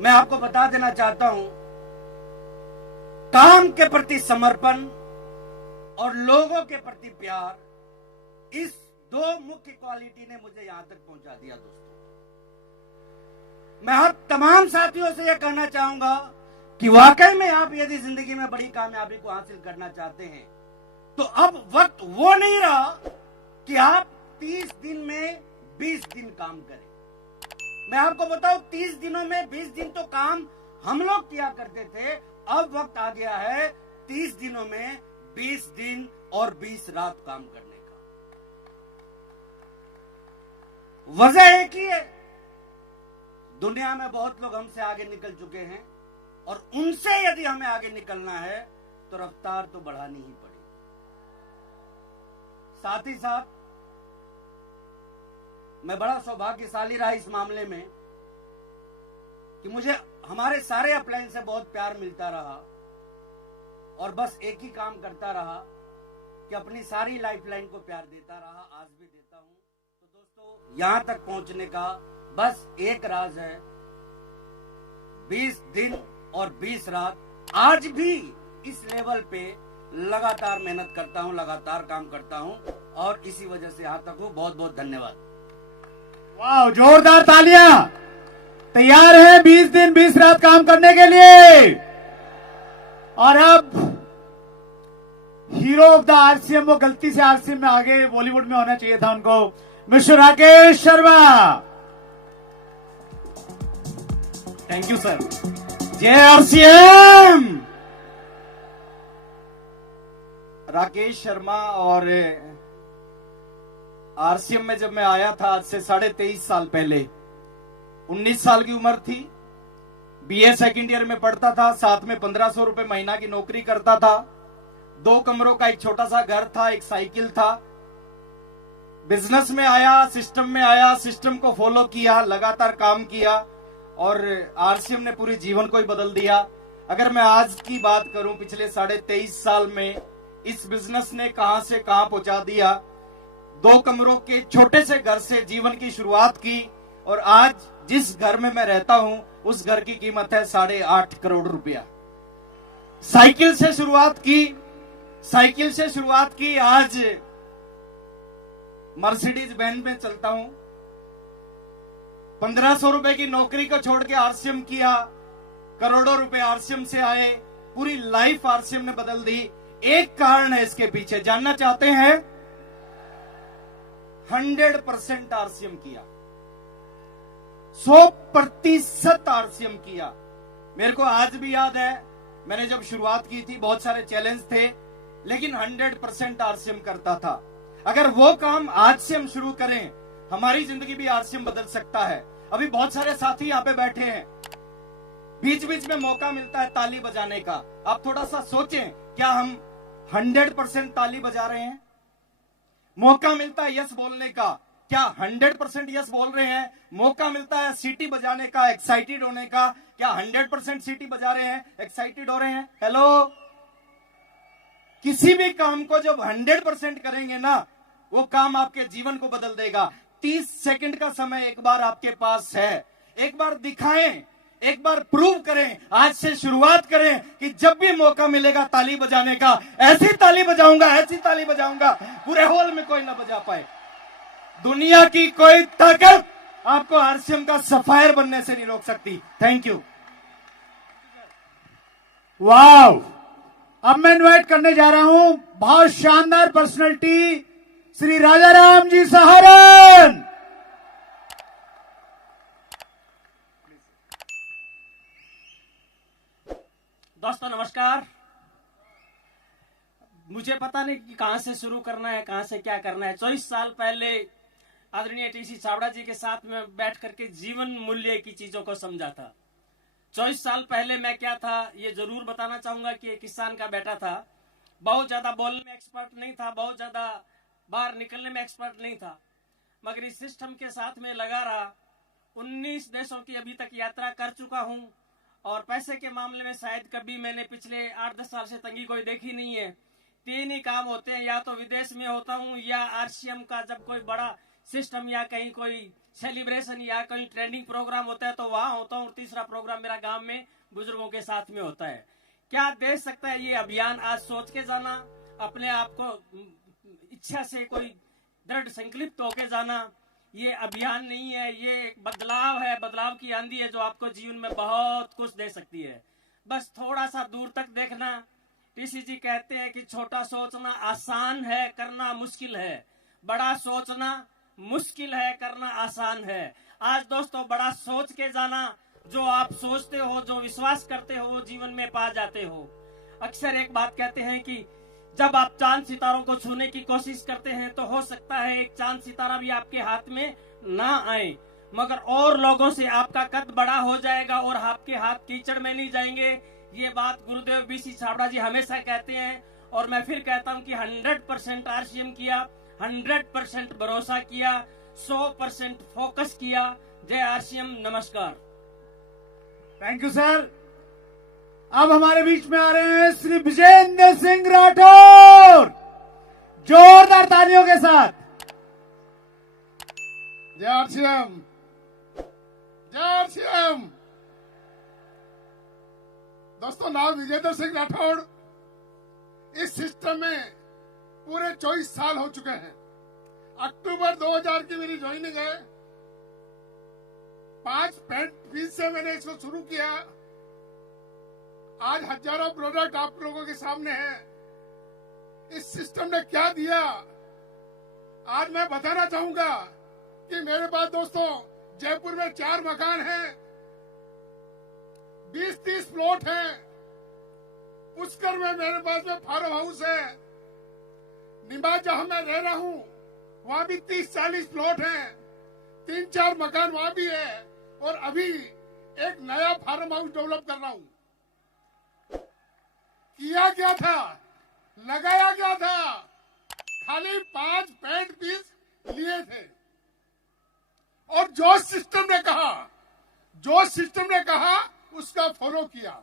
मैं आपको बता देना चाहता हूं, काम के प्रति समर्पण और लोगों के प्रति प्यार, इस दो मुख्य क्वालिटी ने मुझे यहां तक पहुंचा दिया। दोस्तों, मैं हर तमाम साथियों से यह कहना चाहूंगा कि वाकई में आप यदि जिंदगी में बड़ी कामयाबी को हासिल करना चाहते हैं तो अब वक्त वो नहीं रहा कि आप 30 दिन में 20 दिन काम करें। मैं आपको बताऊं, 30 दिनों में 20 दिन तो काम हम लोग किया करते थे। अब वक्त आ गया है 30 दिनों में 20 दिन और 20 रात काम करने का। वजह एक ही है, दुनिया में बहुत लोग हमसे आगे निकल चुके हैं और उनसे यदि हमें आगे निकलना है तो रफ्तार तो बढ़ानी ही पड़ेगी। साथ ही साथ मैं बड़ा सौभाग्यशाली रहा इस मामले में कि मुझे हमारे सारे अपलाइन से बहुत प्यार मिलता रहा और बस एक ही काम करता रहा कि अपनी सारी लाइफलाइन को प्यार देता रहा, आज भी देता हूं। तो दोस्तों, यहां तक पहुंचने का बस एक राज है, 20 दिन और 20 रात। आज भी इस लेवल पे लगातार मेहनत करता हूं, लगातार काम करता हूं और इसी वजह से यहां तक हूं। बहुत बहुत धन्यवाद। वाह, जोरदार तालियां। तैयार है 20 दिन 20 रात काम करने के लिए। और अब हीरो ऑफ द आरसीएम, वो गलती से आरसीएम में आगे बॉलीवुड में होना चाहिए था उनको, mister Rakesh Sharma. Thank you sir. जय आरसीएम। राकेश शर्मा। और आरसीएम में जब मैं आया था आज से 23.5 साल पहले, 19 साल की उम्र थी, बीए सेकंड ईयर में पढ़ता था, साथ में 1500 रुपए महीना की नौकरी करता था, 2 कमरों का एक छोटा सा घर था, एक साइकिल था। बिजनेस में आया, सिस्टम में आया, सिस्टम को फॉलो किया, लगातार काम किया और आरसीएम ने पूरे जीवन को ही बदल दिया। अगर मैं आज की बात करूं, पिछले 23.5 साल में इस बिजनेस ने कहां से कहां पहुंचा दिया। 2 कमरों के छोटे से घर से जीवन की शुरुआत की और आज जिस घर में मैं रहता हूं उस घर की कीमत है 8.5 करोड़ रुपया। साइकिल से शुरुआत की, आज मर्सिडीज बेंज में चलता हूं। 1500 रुपए की नौकरी को छोड़ के आरसीएम किया, करोड़ों रुपए आरसीएम से आए, पूरी लाइफ आरसीएम ने बदल दी। एक कारण है इसके पीछे, जानना चाहते हैं? 100% आरसीएम किया, 100% आरसीएम किया। मेरे को आज भी याद है, मैंने जब शुरुआत की थी बहुत सारे चैलेंज थे, लेकिन 100% आरसीएम करता था। अगर वो काम आज से हम शुरू करें, हमारी जिंदगी भी आरसीएम बदल सकता है। अभी बहुत सारे साथी यहाँ पे बैठे हैं, बीच बीच में मौका मिलता है ताली बजाने का। आप थोड़ा सा सोचें, क्या हम 100% ताली बजा रहे हैं? मौका मिलता है यस बोलने का, क्या 100% यस बोल रहे हैं? मौका मिलता है सीटी बजाने का, एक्साइटेड होने का, क्या 100% सीटी बजा रहे हैं, एक्साइटेड हो रहे हैं? हेलो। किसी भी काम को जब 100% करेंगे ना, वो काम आपके जीवन को बदल देगा। 30 सेकंड का समय एक बार आपके पास है, एक बार दिखाएं, एक बार प्रूव करें, आज से शुरुआत करें कि जब भी मौका मिलेगा ताली बजाने का, ऐसी ताली बजाऊंगा पूरे हॉल में कोई ना बजा पाए। दुनिया की कोई ताकत आपको आरसीएम का सफायर बनने से नहीं रोक सकती। Thank you. वाव। अब मैं इन्वाइट करने जा रहा हूं बहुत शानदार पर्सनैलिटी, श्री राजाराम जी सहारन। दोस्तों नमस्कार। मुझे पता नहीं कि कहां से शुरू करना है, कहां से क्या करना है। 24 साल पहले आदरणीय टीसी छाबड़ा जी के साथ में बैठ करके जीवन मूल्य की चीजों को समझा था। 24 साल पहले मैं क्या था ये जरूर बताना चाहूंगा कि एक किसान का बेटा था। बहुत ज्यादा बोलने में एक्सपर्ट नहीं था, बहुत ज्यादा बाहर निकलने में एक्सपर्ट नहीं था, मगर इस सिस्टम के साथ में लगा रहा। 19 देशों की अभी तक यात्रा कर चुका हूं और पैसे के मामले में शायद कभी मैंने पिछले 8-10 साल से तंगी कोई देखी नहीं है। 3 ही काम होते हैं, या तो विदेश में होता हूं या आरसीएम का जब कोई बड़ा सिस्टम या कहीं कोई सेलिब्रेशन या कोई ट्रेंडिंग प्रोग्राम होता है तो वहां होता हूँ, और तीसरा प्रोग्राम मेरा गांव में बुजुर्गों के साथ में होता है। क्या दे सकता है ये अभियान? आज सोच के जाना, अपने आप को इच्छा से कोई दृढ़ संकल्पित होके जाना, ये अभियान नहीं है, ये एक बदलाव है, बदलाव की आंधी है जो आपको जीवन में बहुत कुछ दे सकती है। बस थोड़ा सा दूर तक देखना। टीसी जी कहते हैं कि छोटा सोचना आसान है, करना मुश्किल है। बड़ा सोचना मुश्किल है, करना आसान है। आज दोस्तों बड़ा सोच के जाना, जो आप सोचते हो, जो विश्वास करते हो, वो जीवन में पा जाते हो। अक्सर एक बात कहते हैं कि जब आप चांद सितारों को छूने की कोशिश करते हैं तो हो सकता है एक चांद सितारा भी आपके हाथ में ना आए, मगर और लोगों से आपका कद बड़ा हो जाएगा और आपके हाथ कीचड़ में नहीं जाएंगे। ये बात गुरुदेव बीसी छाबड़ा जी हमेशा कहते हैं, और मैं फिर कहता हूं कि 100% आरसीएम किया, 100% भरोसा किया, 100% फोकस किया। जय आरसीएम, नमस्कार। Thank you sir. अब हमारे बीच में आ रहे हैं श्री विजेंद्र सिंह राठौर, जोरदार तालियों के साथ। जय आरसीएम, जय आरसीएम। दोस्तों, नाम विजेंद्र सिंह राठौड़। इस सिस्टम में पूरे 24 साल हो चुके हैं। अक्टूबर 2000 की मेरी ज्वाइनिंग है। 5 पेंट फीस से मैंने इसको शुरू किया। आज हजारों प्रोडक्ट आप लोगों के सामने हैं। इस सिस्टम ने क्या दिया, आज मैं बताना चाहूंगा कि मेरे पास दोस्तों जयपुर में 4 मकान हैं, 20-30 प्लॉट हैं। पुष्कर में मेरे पास में फार्म हाउस है। निमा जहां मैं रह रहा हूं वहां भी 30-40 प्लॉट हैं, 3-4 मकान वहां भी है, और अभी एक नया फार्म हाउस डेवलप कर रहा हूं। किया क्या था, लगाया क्या था, खाली 5 पेंट पीस लिए थे, और जो सिस्टम ने कहा उसका फॉलो किया।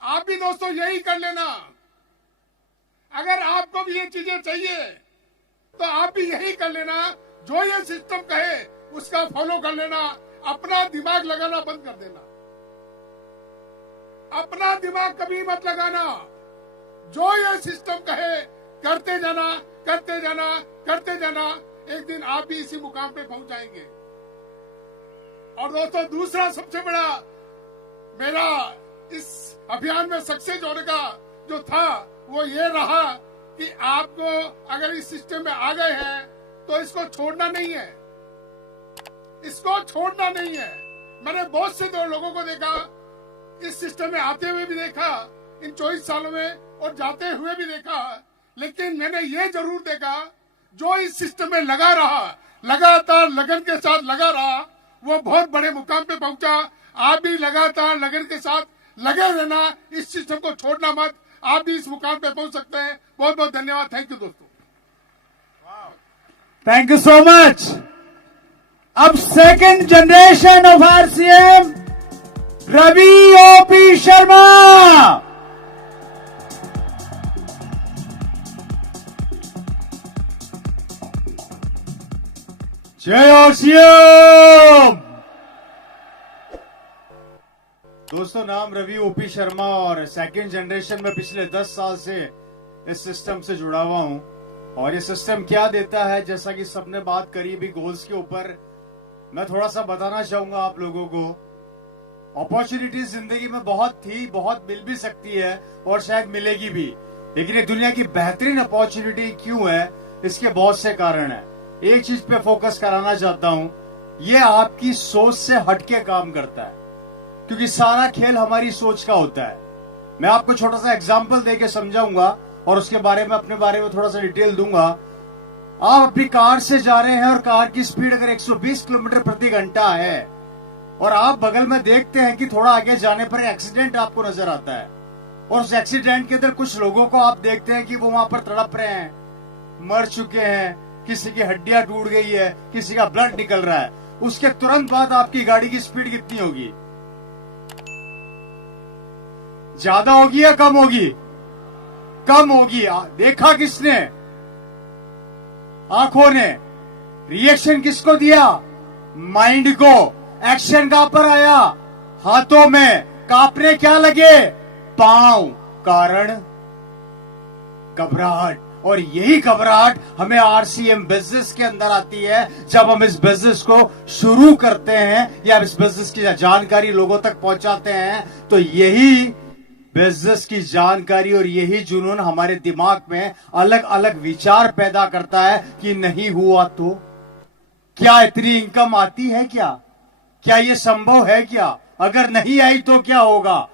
आप भी दोस्तों यही कर लेना। अगर आपको भी ये चीजें चाहिए तो आप भी यही कर लेना। जो ये सिस्टम कहे उसका फॉलो कर लेना। अपना दिमाग लगाना बंद कर देना। अपना दिमाग कभी मत लगाना। जो ये सिस्टम कहे करते जाना, करते जाना, करते जाना। एक दिन आप भी इसी मुकाम पे पहुंच जाएंगे। और दोस्तों, दूसरा सबसे बड़ा मेरा इस अभियान में सक्सेस होने का जो था वो ये रहा कि आपको अगर इस सिस्टम में आ गए हैं तो इसको छोड़ना नहीं है, इसको छोड़ना नहीं है। मैंने बहुत से लोगों को देखा, इस सिस्टम में आते हुए भी देखा इन 24 सालों में, और जाते हुए भी देखा। लेकिन मैंने ये जरूर देखा, जो इस सिस्टम में लगा रहा, लगातार लगन के साथ लगा रहा, वो बहुत बड़े मुकाम पे पहुंचा। आप भी लगातार लगन के साथ लगे रहना, इस सिस्टम को छोड़ना मत। आप भी इस मुकाम पे पहुंच सकते हैं। बहुत बहुत धन्यवाद। थैंक यू दोस्तों। Thank you so much. अब second generation of RCM Ravi OP Sharma. जय आरसीएम। दोस्तों, नाम रवि ओपी शर्मा, और सेकंड जनरेशन में पिछले 10 साल से इस सिस्टम से जुड़ा हुआ हूं। और ये सिस्टम क्या देता है, जैसा कि सबने बात करी भी गोल्स के ऊपर, मैं थोड़ा सा बताना चाहूंगा आप लोगों को। अपॉर्चुनिटीज जिंदगी में बहुत मिल भी सकती है और शायद मिलेगी भी, लेकिन ये दुनिया की बेहतरीन अपॉर्चुनिटी क्यों है, इसके बहुत से कारण है। एक चीज पे फोकस कराना चाहता हूं, ये आपकी सोच से हटके काम करता है, क्योंकि सारा खेल हमारी सोच का होता है। मैं आपको छोटा सा एग्जांपल देके समझाऊंगा और उसके बारे में अपने बारे में थोड़ा सा डिटेल दूंगा। आप अपनी कार से जा रहे हैं और कार की स्पीड अगर 120 किलोमीटर प्रति घंटा है, और आप बगल में देखते हैं कि थोड़ा आगे जाने पर एक्सीडेंट आपको नजर आता है, और उस एक्सीडेंट के अंदर कुछ लोगों को आप देखते हैं कि वो वहां पर तड़प रहे हैं, मर चुके हैं, किसी की हड्डियां टूट गई है, किसी का ब्लड निकल रहा है। उसके तुरंत बाद आपकी गाड़ी की स्पीड कितनी होगी? ज्यादा होगी या कम होगी? कम होगी। देखा किसने? आंखों ने। रिएक्शन किसको दिया? माइंड को। एक्शन कहां पर आया? हाथों में। कांपने क्या लगे? पांव। कारण घबराहट। और यही घबराहट हमें आरसीएम बिजनेस के अंदर आती है जब हम इस बिजनेस को शुरू करते हैं या इस बिजनेस की जानकारी लोगों तक पहुंचाते हैं। तो यही बिजनेस की जानकारी और यही जुनून हमारे दिमाग में अलग अलग विचार पैदा करता है कि नहीं हुआ तो क्या इतनी इनकम आती है? क्या ये संभव है? क्या अगर नहीं आई तो क्या होगा?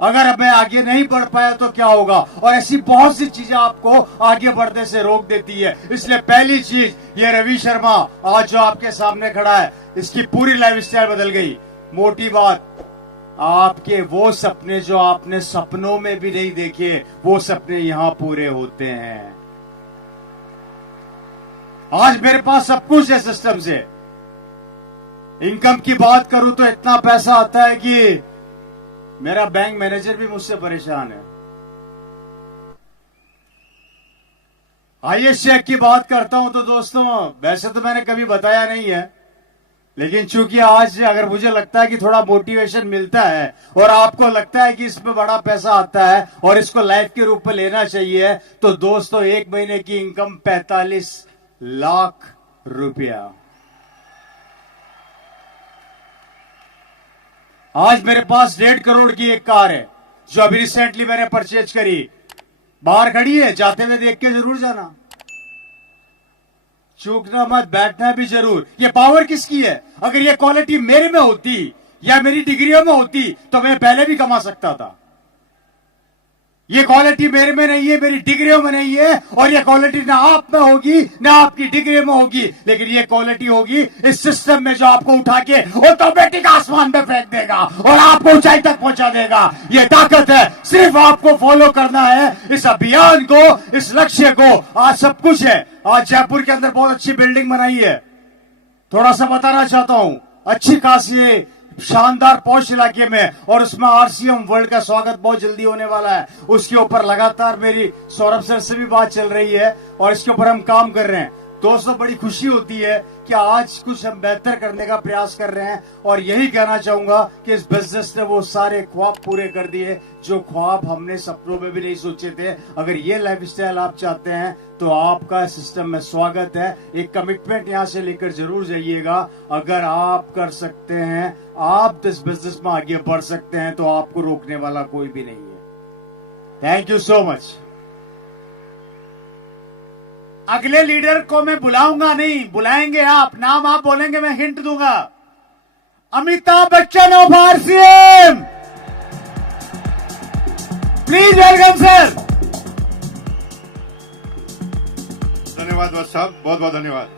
अगर मैं आगे नहीं बढ़ पाया तो क्या होगा? और ऐसी बहुत सी चीजें आपको आगे बढ़ने से रोक देती है। इसलिए पहली चीज, ये रवि शर्मा आज जो आपके सामने खड़ा है, इसकी पूरी लाइफस्टाइल बदल गई। मोटी बात, आपके वो सपने जो आपने सपनों में भी नहीं देखे, वो सपने यहां पूरे होते हैं। आज मेरे पास सब कुछ है सिस्टम से। इनकम की बात करूं तो इतना पैसा आता है कि मेरा बैंक मैनेजर भी मुझसे परेशान है। हाईएस्ट चेक की बात करता हूं तो दोस्तों, वैसे तो मैंने कभी बताया नहीं है, लेकिन चूंकि आज अगर मुझे लगता है कि थोड़ा मोटिवेशन मिलता है और आपको लगता है कि इसमें बड़ा पैसा आता है और इसको लाइफ के रूप में लेना चाहिए, तो दोस्तों एक महीने की इनकम 45 लाख रुपया। आज मेरे पास 1.5 करोड़ की एक कार है जो अभी रिसेंटली मैंने परचेज करी। बाहर खड़ी है, जाते हुए देख के जरूर जाना, चूकना मत, बैठना भी जरूर। ये पावर किसकी है? अगर ये क्वालिटी मेरे में होती या मेरी डिग्रियों में होती तो मैं पहले भी कमा सकता था। ये क्वालिटी मेरे में नहीं है, मेरी डिग्रियों में नहीं है, और ये क्वालिटी ना आप में होगी ना आपकी डिग्री में होगी, लेकिन ये क्वालिटी होगी इस सिस्टम में जो आपको उठा के ऑटोमेटिक आसमान में फेंक देगा और आपको ऊंचाई तक पहुंचा देगा। ये ताकत है, सिर्फ आपको फॉलो करना है इस अभियान को, इस लक्ष्य को। आज सब कुछ है। आज जयपुर के अंदर बहुत अच्छी बिल्डिंग बनाई है। थोड़ा सा बताना चाहता हूं, अच्छी खासी शानदार पॉश इलाके में, और उसमें आरसीएम वर्ल्ड का स्वागत बहुत जल्दी होने वाला है। उसके ऊपर लगातार मेरी सौरभ सर से भी बात चल रही है और इसके ऊपर हम काम कर रहे हैं। दोस्तों बड़ी खुशी होती है कि आज कुछ हम बेहतर करने का प्रयास कर रहे हैं, और यही कहना चाहूंगा कि इस बिजनेस ने वो सारे ख्वाब पूरे कर दिए जो ख्वाब हमने सपनों में भी नहीं सोचे थे। अगर ये लाइफस्टाइल आप चाहते हैं तो आपका सिस्टम में स्वागत है। एक कमिटमेंट यहां से लेकर जरूर जाइएगा। अगर आप कर सकते हैं, आप इस बिजनेस में आगे बढ़ सकते हैं, तो आपको रोकने वाला कोई भी नहीं है। Thank you so much. अगले लीडर को मैं बुलाऊंगा नहीं, बुलाएंगे आप। नाम आप बोलेंगे, मैं हिंट दूंगा। Amitabh Bachchan of RCM, please welcome sir. धन्यवाद बस साहब, बहुत बहुत धन्यवाद।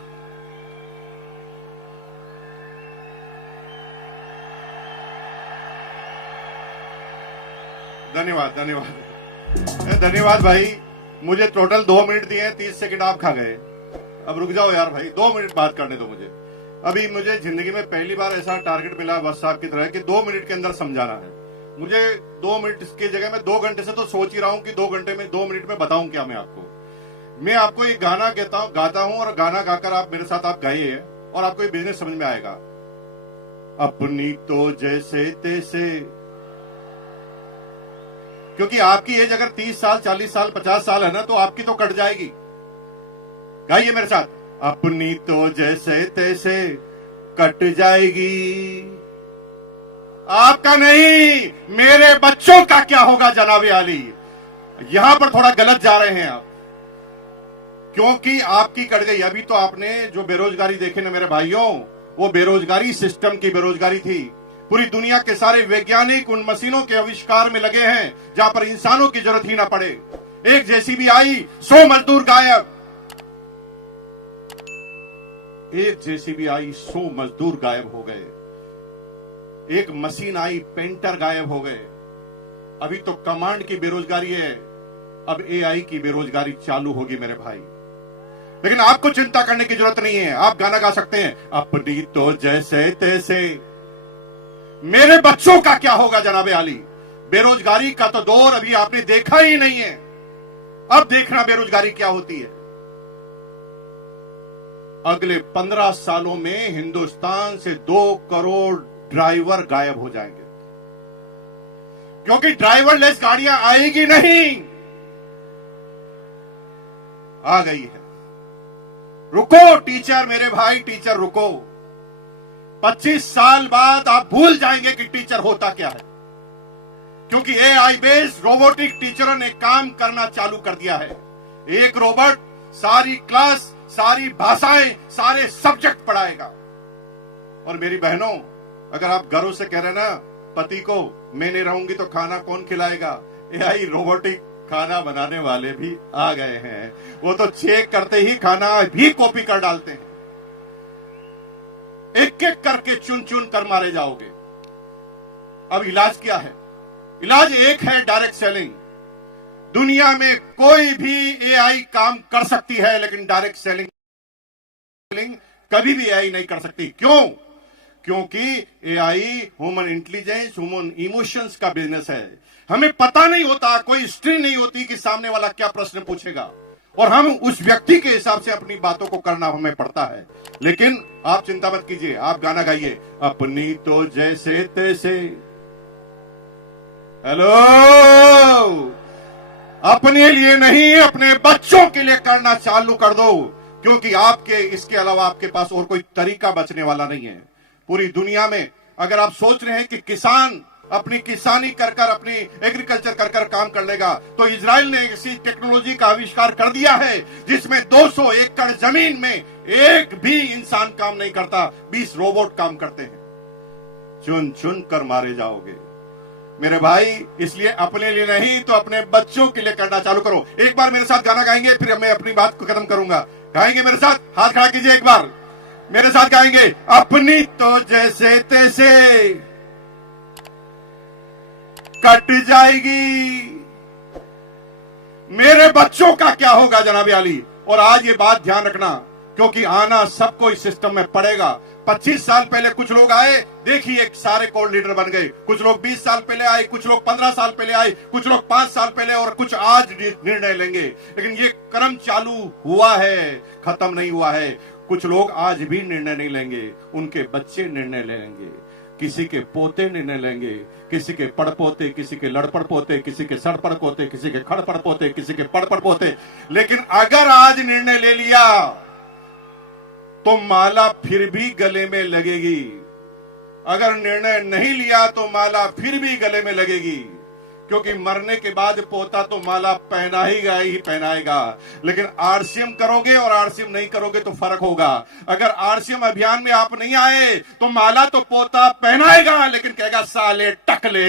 धन्यवाद भाई। मुझे टोटल 2 मिनट दिए, 30 सेकंड आप खा गए। अब रुक जाओ यार भाई, 2 मिनट बात करने दो मुझे। अभी मुझे जिंदगी में पहली बार ऐसा टारगेट मिला बस साहब की तरह कि 2 मिनट के अंदर समझाना है। मुझे 2 मिनट की जगह मैं 2 घंटे से तो सोच ही रहा हूं कि 2 घंटे में 2 मिनट में बताऊं क्या मैं आपको एक गाना गाता हूं, और गाना गाकर आप मेरे साथ आप गाइए और आपको ये बिजनेस समझ में आएगा। अपनी तो जैसे तैसे, क्योंकि आपकी एज अगर 30 साल 40 साल 50 साल है ना, तो आपकी तो कट जाएगी। गाइए मेरे साथ। अपनी तो जैसे तैसे कट जाएगी, आपका नहीं, मेरे बच्चों का क्या होगा जनाबे आली। यहां पर थोड़ा गलत जा रहे हैं आप, क्योंकि आपकी कट गई। अभी तो आपने जो बेरोजगारी देखे ना मेरे भाइयों, वो बेरोजगारी सिस्टम की बेरोजगारी थी। पूरी दुनिया के सारे वैज्ञानिक उन मशीनों के आविष्कार में लगे हैं जहां पर इंसानों की जरूरत ही ना पड़े। एक जेसीबी आई, 100 मजदूर गायब। एक जेसीबी आई, 100 मजदूर गायब हो गए। एक मशीन आई, पेंटर गायब हो गए। अभी तो कमांड की बेरोजगारी है, अब एआई की बेरोजगारी चालू होगी मेरे भाई। लेकिन आपको चिंता करने की जरूरत नहीं है। आप गाना गा सकते हैं, अपनी तो जैसे तैसे, मेरे बच्चों का क्या होगा जनाबे आली। बेरोजगारी का तो दौर अभी आपने देखा ही नहीं है। अब देखना बेरोजगारी क्या होती है। अगले 15 सालों में हिंदुस्तान से 2 करोड़ ड्राइवर गायब हो जाएंगे, क्योंकि ड्राइवरलेस गाड़ियां आएगी नहीं। आ गई है। रुको टीचर, मेरे भाई टीचर रुको। 25 साल बाद आप भूल जाएंगे कि टीचर होता क्या है, क्योंकि एआई बेस्ड रोबोटिक टीचरों ने काम करना चालू कर दिया है। एक रोबोट सारी क्लास, सारी भाषाएं, सारे सब्जेक्ट पढ़ाएगा। और मेरी बहनों, अगर आप गर्व से कह रहे हैं ना पति को मैं नहीं रहूंगी तो खाना कौन खिलाएगा, एआई रोबोटिक खाना बनाने वाले भी आ गए हैं। वो तो चेक करते ही खाना भी कॉपी कर डालते हैं। एक एक करके चुन चुन कर मारे जाओगे। अब इलाज क्या है? इलाज एक है, डायरेक्ट सेलिंग। दुनिया में कोई भी एआई काम कर सकती है, लेकिन डायरेक्ट सेलिंग कभी भी एआई नहीं कर सकती। क्यों? क्योंकि AI human intelligence, human emotions का बिजनेस है। हमें पता नहीं होता, कोई हिस्ट्री नहीं होती कि सामने वाला क्या प्रश्न पूछेगा, और हम उस व्यक्ति के हिसाब से अपनी बातों को करना हमें पड़ता है। लेकिन आप चिंता मत कीजिए, आप गाना गाइए, अपनी तो जैसे तैसे। हेलो, अपने लिए नहीं, अपने बच्चों के लिए करना चालू कर दो, क्योंकि आपके इसके अलावा आपके पास और कोई तरीका बचने वाला नहीं है। पूरी दुनिया में अगर आप सोच रहे हैं कि किसान अपनी किसानी कर कर, अपनी एग्रीकल्चर कर कर काम कर लेगा, तो इजराइल ने ऐसी टेक्नोलॉजी का आविष्कार कर दिया है जिसमें 200 एकड़ जमीन में एक भी इंसान काम नहीं करता, 20 रोबोट काम करते हैं। चुन चुन कर मारे जाओगे मेरे भाई। इसलिए अपने लिए नहीं तो अपने बच्चों के लिए करना चालू करो। एक बार मेरे साथ गाना गाएंगे, फिर मैं अपनी बात को खत्म करूंगा। गाएंगे मेरे साथ? हाथ खड़ा कीजिए, एक बार मेरे साथ गाएंगे, अपनी तो जैसे तैसे कट जाएगी, मेरे बच्चों का क्या होगा जनाब आली। और आज ये बात ध्यान रखना, क्योंकि आना सबको इस सिस्टम में पड़ेगा। 25 साल पहले कुछ लोग आए, देखिए सारे कोर लीडर बन गए। कुछ लोग 20 साल पहले आए, कुछ लोग 15 साल पहले आए, कुछ लोग 5 साल पहले, और कुछ आज निर्णय लेंगे। लेकिन ये क्रम चालू हुआ है, खत्म नहीं हुआ है। कुछ लोग आज भी निर्णय नहीं लेंगे, उनके बच्चे निर्णय लेंगे, किसी के पोते निर्णय लेंगे, किसी के पड़पोते, किसी के लड़पड़ पोते, किसी के सड़पड़ पोते, किसी के खड़पड़ पोते, किसी के पड़पड़ पोते। लेकिन अगर आज निर्णय ले लिया तो माला फिर भी गले में लगेगी। अगर निर्णय नहीं लिया तो माला फिर भी गले में लगेगी, क्योंकि मरने के बाद पोता तो माला पहनाएगा ही पहनाएगा। लेकिन आरसीएम करोगे और आरसीएम नहीं करोगे तो फर्क होगा। अगर आरसीएम अभियान में आप नहीं आए तो माला तो पोता पहनाएगा, लेकिन कहेगा साले टकले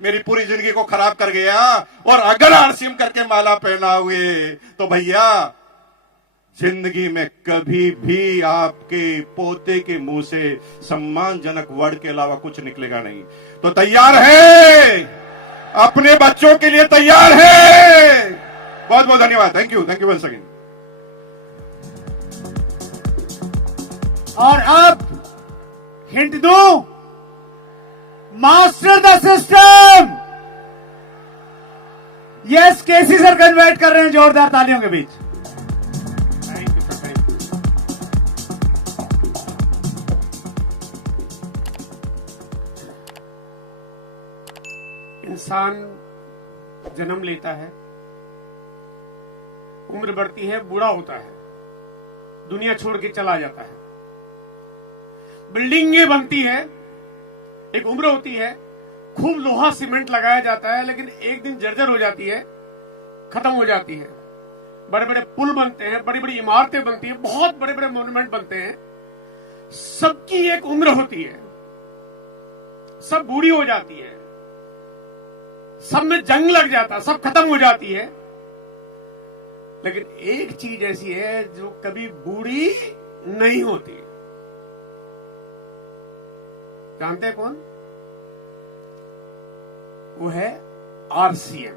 मेरी पूरी जिंदगी को खराब कर गया। और अगर आरसीएम करके माला पहनाओगे तो भैया जिंदगी में कभी भी आपके पोते के मुंह से सम्मानजनक वर्ड के अलावा कुछ निकलेगा नहीं। तो तैयार है? अपने बच्चों के लिए तैयार है? बहुत बहुत धन्यवाद। Thank you once again. और अब हिंट दूं, master the system. Yes, K C sir convert कर रहे हैं जोरदार तालियों के बीच। इंसान जन्म लेता है, उम्र बढ़ती है, बूढ़ा होता है, दुनिया छोड़ के चला जाता है, बिल्डिंगें बनती है, एक उम्र होती है, खूब लोहा सीमेंट लगाया जाता है, लेकिन एक दिन जर्जर हो जाती है, खत्म हो जाती है। बड़े बड़े पुल बनते हैं, बड़ी बड़ी इमारतें बनती हैं, बहुत बड़े बड़े मॉन्यूमेंट बनते हैं। सबकी एक उम्र होती है, सब बूढ़ी हो जाती है, सब में जंग लग जाता, सब खत्म हो जाती है। लेकिन एक चीज ऐसी है जो कभी बूढ़ी नहीं होती। जानते हैं कौन? वो है आरसीएम।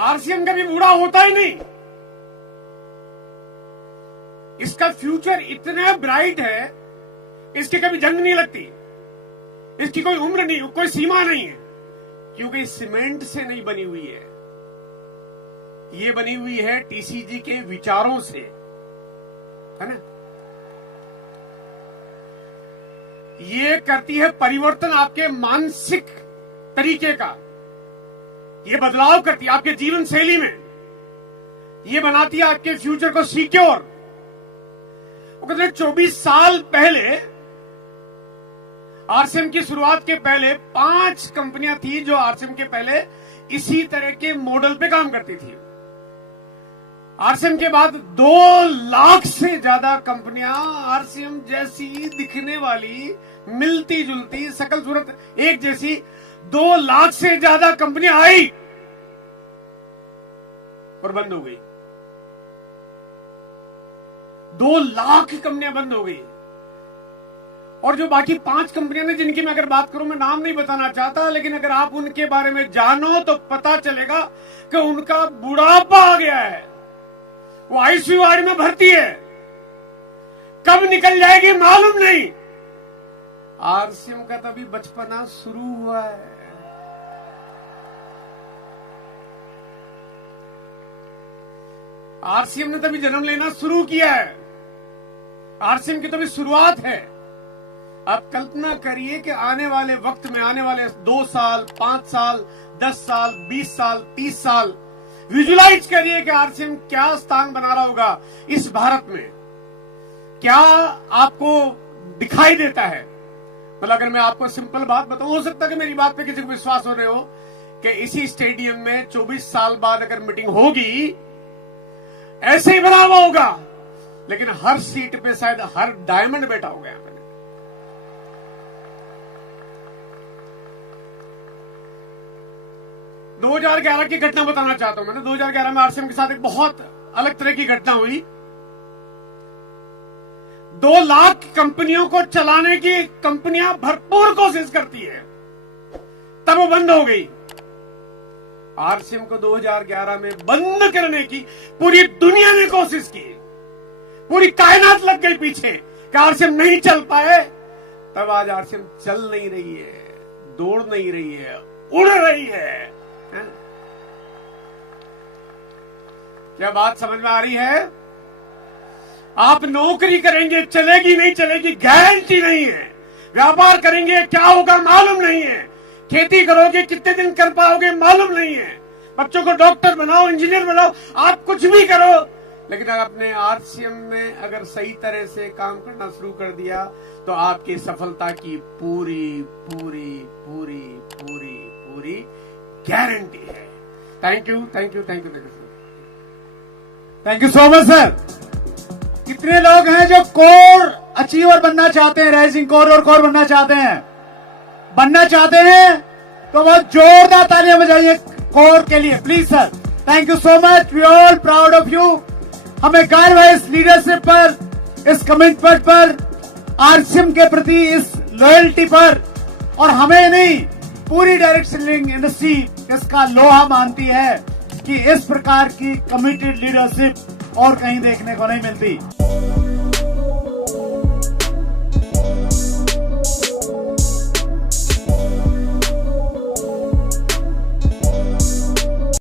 आरसीएम कभी बूढ़ा होता ही नहीं। इसका फ्यूचर इतना ब्राइट है, इसकी कभी जंग नहीं लगती, इसकी कोई उम्र नहीं, कोई सीमा नहीं है, क्योंकि सीमेंट से नहीं बनी हुई है, ये बनी हुई है टीसीजी के विचारों से, है ना। ये करती है परिवर्तन आपके मानसिक तरीके का, ये बदलाव करती है आपके जीवन शैली में, ये बनाती है आपके फ्यूचर को सिक्योर। वो कहते हैं 24 साल पहले आरसीएम की शुरुआत के पहले 5 कंपनियां थी जो आरसीएम के पहले इसी तरह के मॉडल पे काम करती थी। आरसीएम के बाद 2 लाख से ज्यादा कंपनियां आरसीएम जैसी दिखने वाली, मिलती जुलती, शकल सूरत एक जैसी 2 लाख से ज्यादा कंपनियां आई और बंद हो गई। 2 लाख कंपनियां बंद हो गई। और जो बाकी 5 कंपनियां ने जिनकी मैं अगर बात करूं, मैं नाम नहीं बताना चाहता, लेकिन अगर आप उनके बारे में जानो तो पता चलेगा कि उनका बुढ़ापा आ गया है, वो आईसीयू वार्ड में भर्ती है, कब निकल जाएगी मालूम नहीं। आरसीएम का तभी बचपना शुरू हुआ है। आरसीएम ने तभी जन्म लेना शुरू किया है। आरसीएम की तभी शुरुआत है। आप कल्पना करिए कि आने वाले वक्त में, आने वाले 2 साल, 5 साल, 10 साल, 20 साल, 30 साल, विजुलाइज करिए कि आरसीएम क्या स्थान बना रहा होगा इस भारत में। क्या आपको दिखाई देता है? मतलब अगर मैं आपको सिंपल बात बताऊं, हो सकता है कि मेरी बात पे किसी को विश्वास हो रहे हो कि इसी स्टेडियम में 24 साल बाद अगर मीटिंग होगी ऐसे ही बना हुआ होगा, लेकिन हर सीट पे शायद हर डायमंड बैठा होगा। यहां पर 2011 की घटना बताना चाहता हूं। मैंने 2011 में आरसीएम के साथ एक बहुत अलग तरह की घटना हुई। 2 लाख कंपनियों को चलाने की कंपनियां भरपूर कोशिश करती है, तब वो बंद हो गई। आरसीएम को 2011 में बंद करने की पूरी दुनिया ने कोशिश की, पूरी कायनात लग गई पीछे कि आरसीएम नहीं चल पाए। तब आज आरसीएम चल नहीं रही है, दौड़ नहीं रही है, उड़ रही है। क्या बात समझ में आ रही है? आप नौकरी करेंगे, चलेगी नहीं चलेगी गारंटी नहीं है। व्यापार करेंगे, क्या होगा मालूम नहीं है। खेती करोगे, कितने दिन कर पाओगे मालूम नहीं है। बच्चों को डॉक्टर बनाओ, इंजीनियर बनाओ, आप कुछ भी करो, लेकिन अगर आपने आरसीएम में अगर सही तरह से काम करना शुरू कर दिया तो आपकी सफलता की पूरी पूरी पूरी पूरी पूरी गारंटी है। Thank you, thank you, thank you, thank you, thank you so much sir. कितने लोग हैं जो कोर अचीवर बनना चाहते हैं, राइजिंग कोर और कोर बनना चाहते हैं तो बहुत जोरदार तालियां बजाइए कोर के लिए please sir. Thank you so much, we all proud of you. हमें गर्व है इस लीडरशिप पर, इस कमिटमेंट पर, आरसीएम के प्रति इस लॉयल्टी पर, और हमें नहीं पूरी डायरेक्ट सेलिंग इंडस्ट्री इसका लोहा मानती है कि इस प्रकार की कमिटेड लीडरशिप और कहीं देखने को नहीं मिलती।